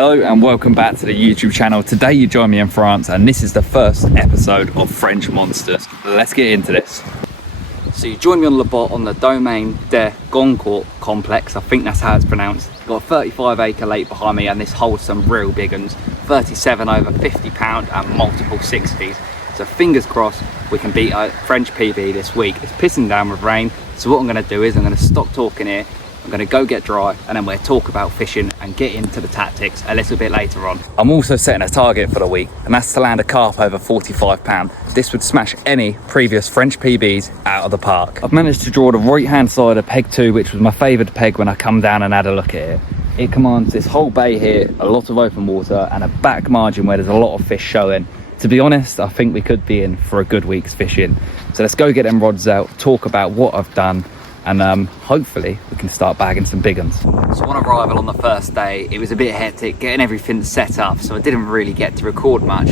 Hello and welcome back to the YouTube channel. Today you join me in France and this is the first episode of French Monsters. Let's get into this. So you join me on the Botte on the domaine de Goncourt complex. I think that's how it's pronounced. Got a 35-acre lake behind me and this holds some real big ones. 37 over 50 pound and multiple 60s. So fingers crossed we can beat a French PB this week. It's pissing down with rain. So what I'm going to do is I'm going to stop talking here. I'm going to go get dry and then we'll talk about fishing and get into the tactics a little bit later on. I'm also setting a target for the week and that's to land a carp over 45 pound. This would smash any previous French PBs out of the park. I've managed to draw the right hand side of peg 2, which was my favoured peg when I come down and had a look at it. It commands this whole bay here, a lot of open water and a back margin where there's a lot of fish showing. To be honest, I think we could be in for a good week's fishing. So let's go get them rods out, talk about what I've done, and hopefully we can start bagging some big ones. So on arrival on the first day, it was a bit hectic getting everything set up, so I didn't really get to record much.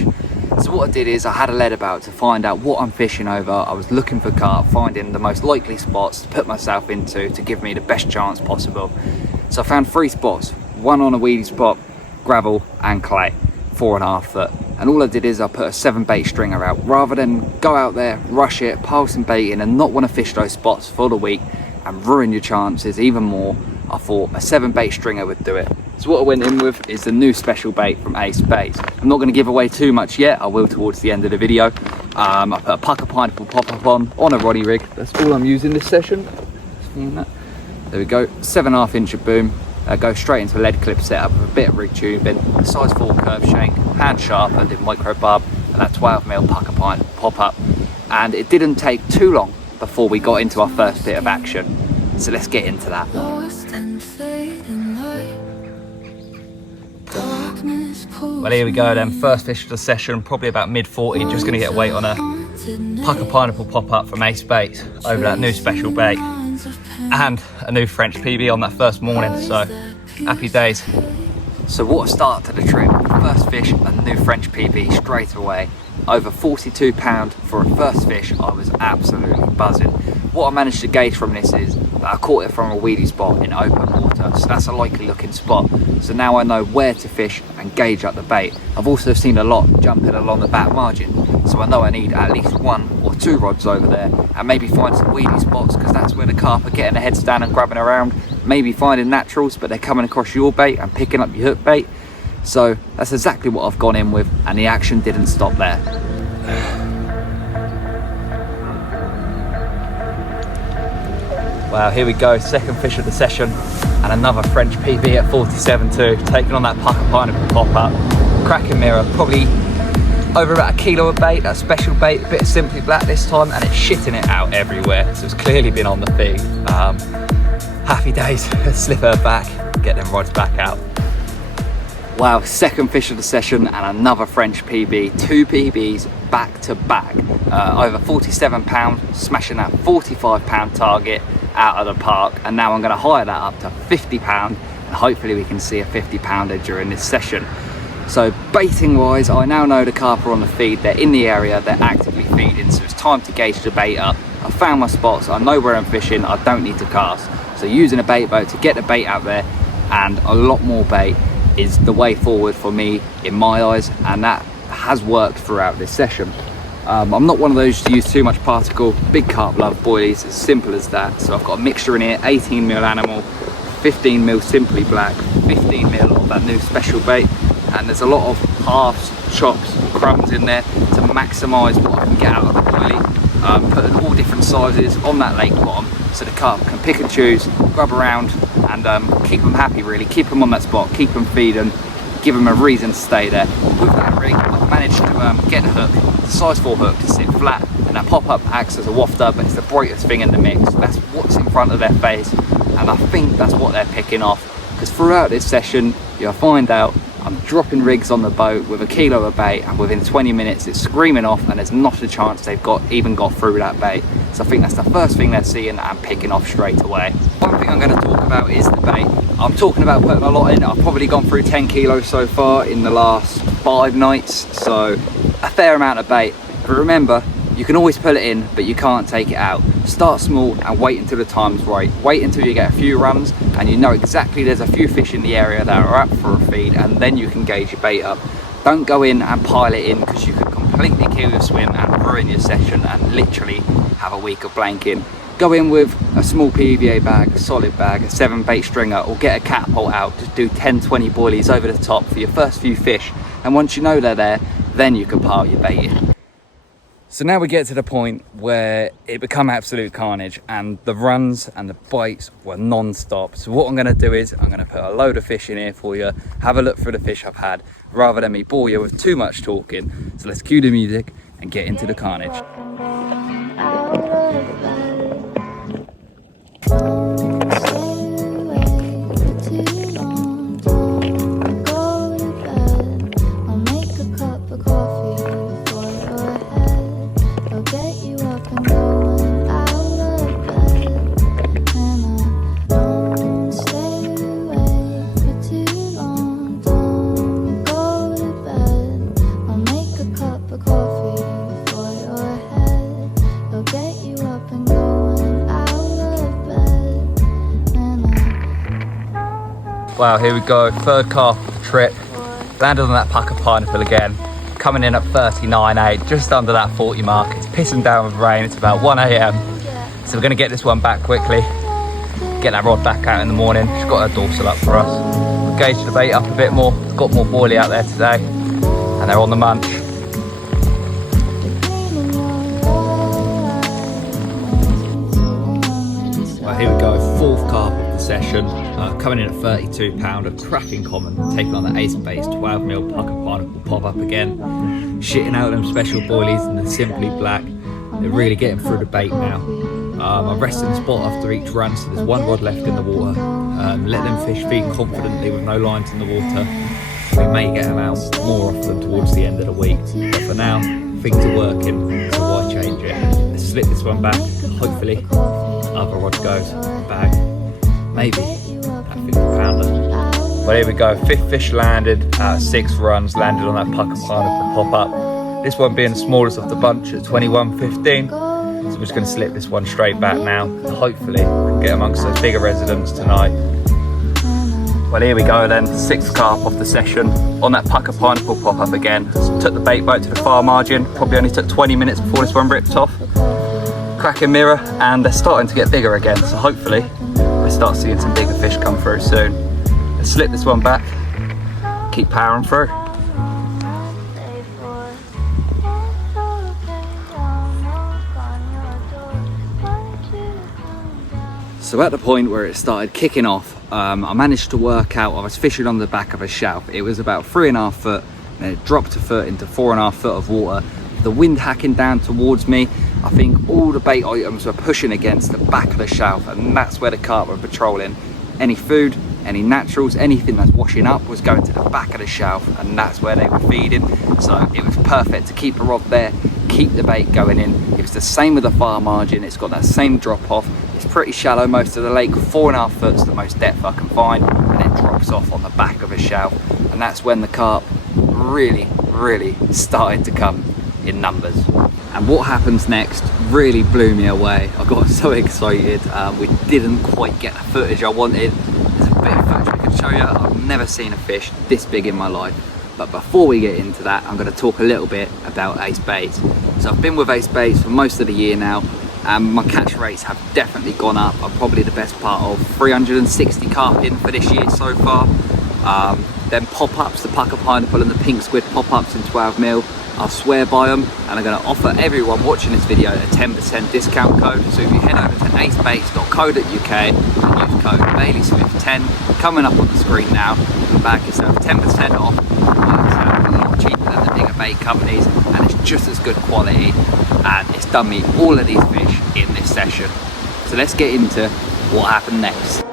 So what I did is I had a lead about to find out what I'm fishing over. I was looking for carp, finding the most likely spots to put myself into to give me the best chance possible. So I found 3 spots, one on a weedy spot, gravel and clay, 4.5 foot. And all I did is I put a 7 bait stringer out. Rather than go out there, rush it, pile some bait in and not want to fish those spots for the week and ruin your chances even more, I thought a 7 bait stringer would do it. So what I went in with is the new special bait from Ace Baits. I'm not going to give away too much yet, I will towards the end of the video. I put a pucker pineapple pop-up on a roddy rig. That's all I'm using this session. There we go, 7.5 inch boom. Go straight into a lead clip setup with a bit of rig tubing, size 4 curve shank, hand sharpened in micro barb, and that 12mm pucker pint pop up. And it didn't take too long before we got into our first bit of action. So let's get into that. Well, here we go then, first fish of the session, probably about mid-40, just gonna get weight on a pucker pineapple pop up from Ace Baits over that new special bait. And a new French PB on that first morning, so happy days. So what a start to the trip. First fish, a new French PB straight away. Over 42 pound for a first fish. I was absolutely buzzing. What I managed to gauge from this is that I caught it from a weedy spot in open water, so that's a likely looking spot. So now I know where to fish and gauge up the bait. I've also seen a lot jumping along the back margin, so I know I need at least 1 or 2 rods over there and maybe find some weedy spots because that's where the carp are getting their heads down and grabbing around. Maybe finding naturals, but they're coming across your bait and picking up your hook bait. So that's exactly what I've gone in with, and the action didn't stop there. Wow, here we go, second fish of the session and another French PB at 47 too, taking on that pucker pineapple pop up. Cracking mirror, probably over about 1 kilo of bait, that special bait, a bit of Simply Black this time, and it's shitting it out everywhere, so it's clearly been on the feed. Happy days. Let's slip her back, get them rods back out. Wow, second fish of the session and another French PB, 2 PBs back to back. Over 47 pound, smashing that 45 pound target out of the park, and now I'm going to hire that up to 50 pound and hopefully we can see a 50 pounder during this session. So baiting wise, I now know the carp are on the feed, they're in the area, they're actively feeding, so it's time to gauge the bait up. I found my spots, I know where I'm fishing, I don't need to cast. So using a bait boat to get the bait out there and a lot more bait is the way forward for me in my eyes, and that has worked throughout this session. I'm not one of those to use too much particle, big carp love boilies, as simple as that. So I've got a mixture in here, 18mm animal, 15mm Simply Black, 15mm of that new special bait, and there's a lot of halves, chops and crumbs in there to maximise what I can get out of the boilie. Putting all different sizes on that lake bottom so the carp can pick and choose, grub around and keep them happy really, keep them on that spot, keep them feeding, give them a reason to stay there. With that rig I've managed to get a hook, the size 4 hook to sit flat, and that pop-up acts as a wafter, but it's the brightest thing in the mix. That's what's in front of their face, and I think that's what they're picking off, because throughout this session you'll find out I'm dropping rigs on the boat with 1 kilo of bait, and within 20 minutes it's screaming off and there's not a chance they've even got through that bait. So I think that's the first thing they're seeing and picking off straight away. One thing I'm going to talk about is the bait. I'm talking about putting a lot in. I've probably gone through 10 kilos so far in the last 5 nights, so a fair amount of bait. But remember, You can always pull it in, but you can't take it out. Start small and wait until the time's right. Wait until you get a few runs and you know exactly there's a few fish in the area that are up for a feed, and then you can gauge your bait up. Don't go in and pile it in, because you could completely kill your swim and ruin your session and literally have a week of blanking. Go in with a small PVA bag, a solid bag, a 7 bait stringer, or get a catapult out. Just do 10-20 boilies over the top for your first few fish, and once you know they're there, then you can pile your bait in. So now we get to the point where it become absolute carnage, and the runs and the bites were non-stop. So what I'm going to do is I'm going to put a load of fish in here for you, have a look through the fish I've had, rather than me bore you with too much talking. So let's cue the music and get into the carnage. Wow, here we go, third carp of the trip. Landed on that pack of pineapple again, coming in at 39.8, just under that 40 mark. It's pissing down with rain, it's about 1 AM. So we're gonna get this one back quickly, get that rod back out in the morning. She's got her dorsal up for us. We'll gauge the bait up a bit more. Got more boilie out there today, and they're on the munch. Well, here we go, fourth carp of the session. Coming in at 32 pound, a cracking common, taking on the Ace Baits 12mm pucker pineapple pop up again. Shitting out them special boilies and the Simply Black. They're really getting through the bait now. I'm resting the spot after each run, so there's one rod left in the water. Let them fish feed confidently with no lines in the water. We may get them out more often towards the end of the week, but for now, things are working, so why change it? Let's slip this one back, hopefully other rod goes in the bag. Maybe that 50 pounder. Well, here we go, 5th fish landed out of 6 runs, landed on that pucker pineapple pop up. This one being the smallest of the bunch at 21.15. So we're just going to slip this one straight back now. Hopefully we can get amongst those bigger residents tonight. Well, here we go then, 6th carp off the session on that pucker pineapple pop up again. So took the bait boat to the far margin, probably only took 20 minutes before this one ripped off. Cracking mirror, and they're starting to get bigger again, so hopefully we start seeing some bigger fish come through soon. Let's slip this one back, keep powering through. So at the point where it started kicking off, I managed to work out, I was fishing on the back of a shelf. It was about 3.5 foot, and it dropped a foot into 4.5 foot of water. The wind hacking down towards me, I think all the bait items were pushing against the back of the shelf, and that's where the carp were patrolling. Any food, any naturals, anything that's washing up was going to the back of the shelf, and that's where they were feeding. So it was perfect to keep the rod there, keep the bait going in. It was the same with the far margin, it's got that same drop off. It's pretty shallow, most of the lake, 4.5 foot's the most depth I can find, and it drops off on the back of a shelf. And that's when the carp really started to come in numbers. And what happens next really blew me away. I got so excited. We didn't quite get the footage I wanted. There's a bit of footage we can show you. I've never seen a fish this big in my life. But before we get into that, I'm going to talk a little bit about Ace Baits. So I've been with Ace Baits for most of the year now, and my catch rates have definitely gone up. I'm probably the best part of 360 carp in for this year so far. Then pop-ups, the pucker pineapple and the pink squid pop-ups in 12mm. I swear by them, and I'm going to offer everyone watching this video a 10% discount code. So if you head over to acebaits.co.uk and use code BaileySwift10, coming up on the screen now, you can bag yourself 10% off. It works out a lot cheaper than the bigger bait companies, and it's just as good quality, and it's done me all of these fish in this session. So let's get into what happened next.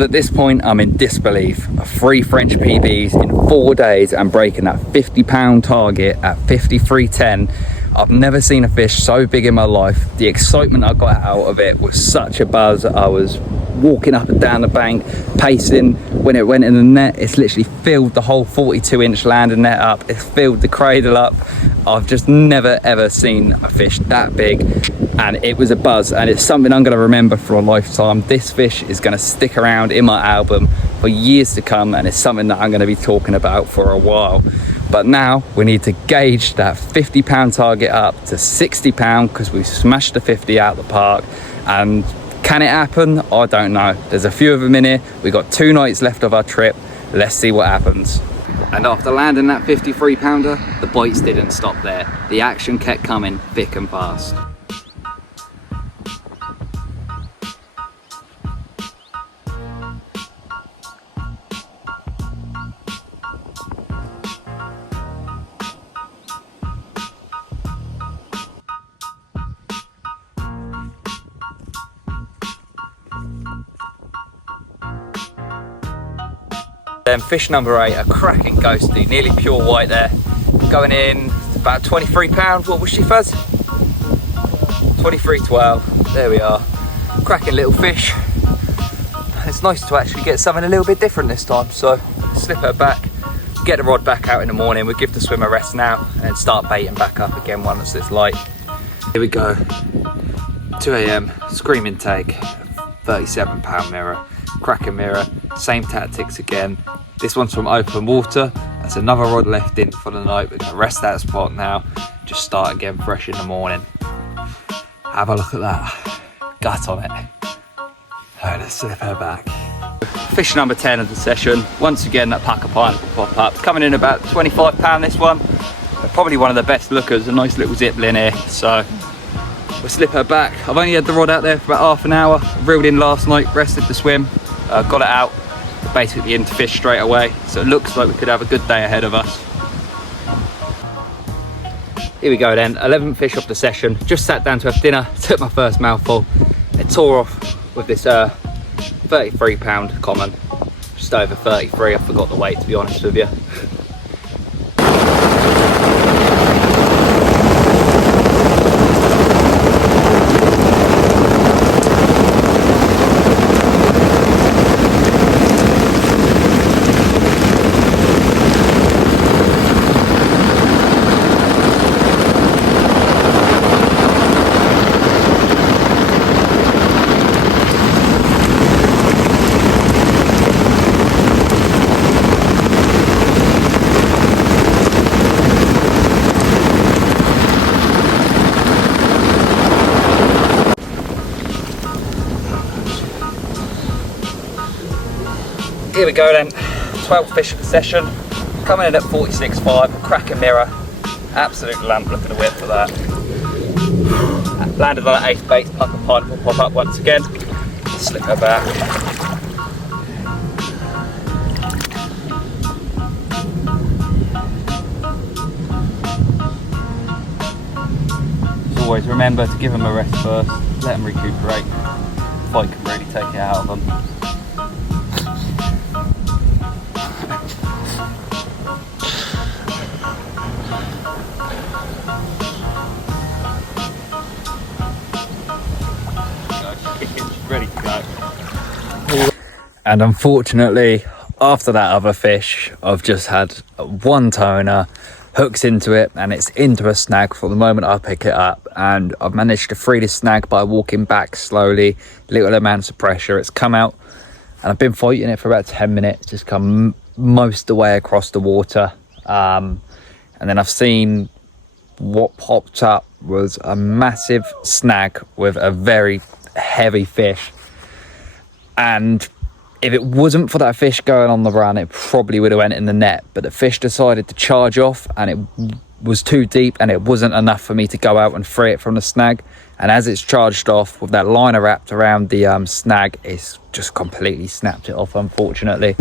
And at this point, I'm in disbelief. 3 French PBs in 4 days and breaking that 50-pound target at 53.10. I've never seen a fish so big in my life. The excitement I got out of it was such a buzz. I was walking up and down the bank, pacing. When it went in the net, it's literally filled the whole 42-inch landing net up. It's filled the cradle up. I've just never ever seen a fish that big, and it was a buzz, and it's something I'm going to remember for a lifetime. This fish is going to stick around in my album for years to come, and it's something that I'm going to be talking about for a while. But now we need to gauge that 50-pound target up to 60-pound because we've smashed the 50 out the park. And can it happen? I don't know. There's a few of them in here. We've got 2 nights left of our trip. Let's see what happens. And after landing that 53-pounder, the bites didn't stop there. The action kept coming thick and fast. Then fish number 8, a cracking ghostie, nearly pure white there. Going in about 23 pounds. What was she, Fuzz? 23.12. There we are. Cracking little fish. It's nice to actually get something a little bit different this time. So slip her back, get the rod back out in the morning. We'll give the swim a rest now and then start baiting back up again once it's light. Here we go. 2 AM, scream intake, 37-pound mirror. Cracking mirror, same tactics again. This one's from open water. That's another rod left in for the night. We're gonna rest that spot now. Just start again fresh in the morning. Have a look at that. Gut on it. Alright, let's slip her back. Fish number 10 of the session. Once again, that pucker pineapple pop up. Coming in about 25 pound this one. Probably one of the best lookers, a nice little zip in here. So we'll slip her back. I've only had the rod out there for about half an hour. Reeled in last night, rested the swim, got it out, basically into fish straight away. So it looks like we could have a good day ahead of us. Here we go then, 11 fish off the session. Just sat down to have dinner, took my first mouthful. It tore off with this 33-pound common. Just over 33, I forgot the weight to be honest with you. Here we go then, 12 fish per session, coming in at 46.5, cracking mirror, absolute lamp, look at the width of that. Landed on an 8th bait, pucker pineapple pop up once again, slip her back. As always, remember to give them a rest first, let them recuperate, if I can really take it out of them. Ready to go. And unfortunately, after that other fish, I've just had one toner, hooks into it, and it's into a snag for the moment I pick it up. And I've managed to free this snag by walking back slowly, little amounts of pressure. It's come out, and I've been fighting it for about 10 minutes, just come most of the way across the water. And then I've seen what popped up was a massive snag with a very heavy fish, and if it wasn't for that fish going on the run, it probably would have went in the net, but the fish decided to charge off and it was too deep and it wasn't enough for me to go out and free it from the snag. And as it's charged off with that liner wrapped around the snag, it's just completely snapped it off, unfortunately.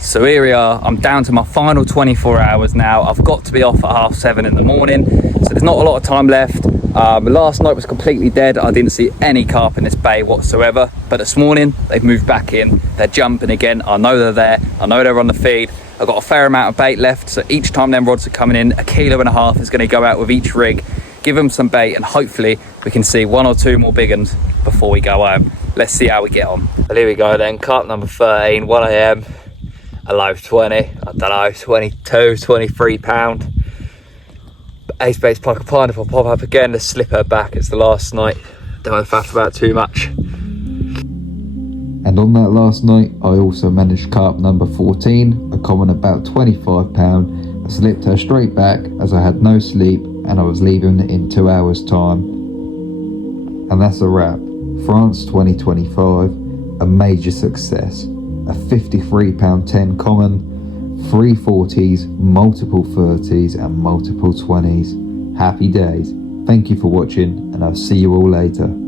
So here we are, I'm down to my final 24 hours now. I've got to be off at 7:30 in the morning, so there's not a lot of time left. Last night was completely dead. I didn't see any carp in this bay whatsoever, but this morning they've moved back in. They're jumping again. I know they're there. I know they're on the feed. I've got a fair amount of bait left, so each time them rods are coming in, 1.5 kilos is going to go out with each rig. Give them some bait, and hopefully we can see 1 or 2 more big ones before we go home. Let's see how we get on. Well, here we go then. Carp number 13, 1 a.m. a low 20, I don't know, 22, 23 pound. Ace bait's like a pineapple pop up again. Let's slip her back. It's the last night. Don't faff about too much. And on that last night, I also managed carp number 14, a common about 25 pound. I slipped her straight back as I had no sleep and I was leaving in 2 hours time. And that's a wrap. France 2025, a major success. A 53 pound 10 common, 3 40s, multiple 30s and multiple 20s. Happy days. Thank you for watching and I'll see you all later.